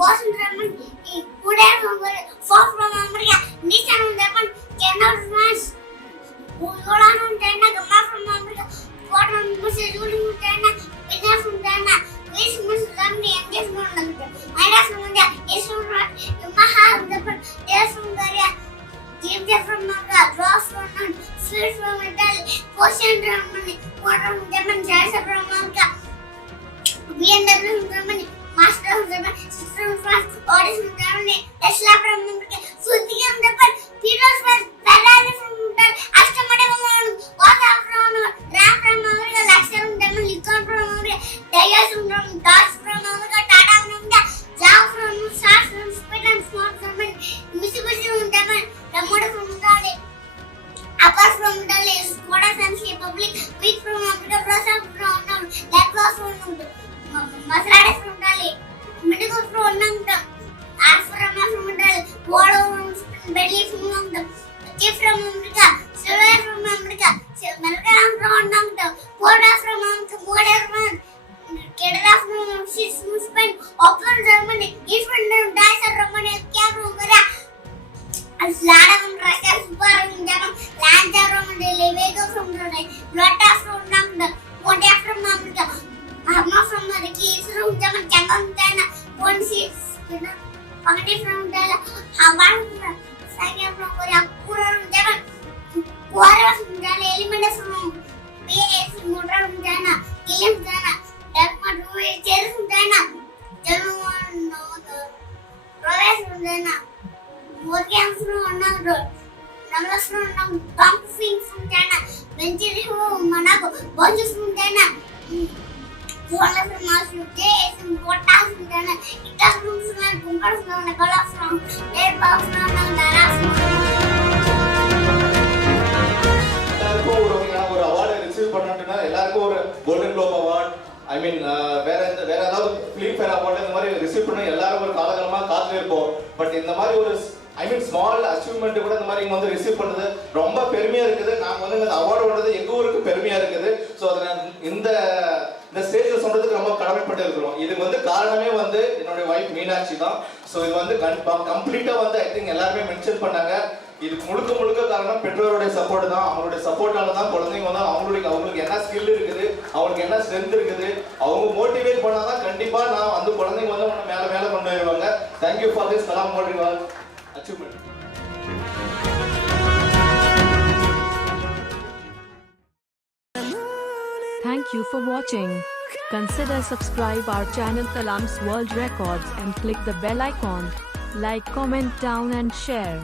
Boston German, Kuder, far from America, Nissan Japan, cannot smash. Uyola from China, Gamma from America, Cotton Mrs. Julie from China, Pizza from China, Wish Miss Germany, and Guess from America. Ida from India, Yes from Yamaha from Japan, Yes from Korea, James from America, Ross from Swiss from Italy, Ocean Germany, Water from Japan, Jasa from America, BMW from Germany, Master from Japan, Sister from France, Audi from Germany, Tesla from America, Suzuki from Japan, Peter from Ferrari from Italy, Aston Martin from Ireland, Wata from Ram from America, Lexus from Germany, Lincoln from America, Dayas from Dodge from America, Tata from India, Jaw from Sars from Spain and Smart from Germany, Mitsubishi from Japan, Ramoda from Italy, Apas from Italy, Skoda Fancy Republic, Big from America, Rosa from Lexus from Maserati from Italy, Medical from America, Alfa Romeo from Italy, Volvo from Spain, Bentley from America, Jeep from America, Chevrolet from America, Mercedes from America, Skoda from America, Skoda from Canada from Spain, Opel Germany, Eastman from Dacia Romania, Kia from Korea, Lada from Russia, Subaru from Japan, Lancia from Delhi, Vega from Brunei, Lotus from America, Pontiac from America, Hummer from America, Isro from Japan, Chang'an from China, Ponsi, Pagani from Delhi, Haman from Sanya from Korea, Pura from Japan, Quara from Delhi, Elements from BAS Motor from China, Killian from China, Delmar from Cherry from China, German Rolex from China, Morgan from Monaco, Namas from Dongfeng from China, Venturi from Monaco, Bonjour from China, Kuala from Moscow, JS from Kota from China, Ita from Sudan, Bunker from Nicola from Derba from Dara from ஒரு அவார்டை ரிசீவ் பண்ணணும்னா எல்லாருக்கும் ஒரு golden Globe award I மீன் வேற ஏதாவது Filmfare award இந்த மாதிரி ரிசீவ் பண்ண எல்லாரும் ஒரு காலகாலமாக காத்துட்டு இருப்போம். பட் இந்த மாதிரி ஒரு ஐ மீன் ஸ்மால் அச்சீவ்மெண்ட் கூட இந்த மாதிரி இங்கே வந்து ரிசீவ் பண்ணது ரொம்ப பெருமையாக இருக்குது. நாங்கள் வந்து இந்த அவார்டு பண்ணுறது எங்கள் ஊருக்கு பெருமையாக இருக்குது. ஸோ அதை இந்த ஸ்டேஜில் சொல்கிறதுக்கு ரொம்ப கடமைப்பட்டு இருக்கிறோம். இதுக்கு வந்து காரணமே வந்து என்னுடைய ஒய்ஃப் மீனாட்சி தான். ஸோ இது வந்து கம்ப்ளீட்டாக வந்து ஐ திங்க் எல்லாருமே மென்ஷன் பண்ணாங்க. இதுக்கு முழுக்க காரணம் பெற்றோருடைய சப்போர்ட் தான். அவங்களுடைய சப்போர்ட்டால தான் குழந்தைங்க வந்து அவங்களுக்கு என்ன ஸ்கில் இருக்குது, அவங்களுக்கு என்ன ஸ்ட்ரென்த் இருக்குது, அவங்க மோட்டிவேட் பண்ணாதான் கண்டிப்பா நான் அந்த குழந்தைங்க வந்து மேல கொண்டு வருவாங்க. Thank you for this Kalam motivate achievement. Thank you for watching. Consider subscribe our channel Kalam's World Records and click the bell icon. Like, comment down and share.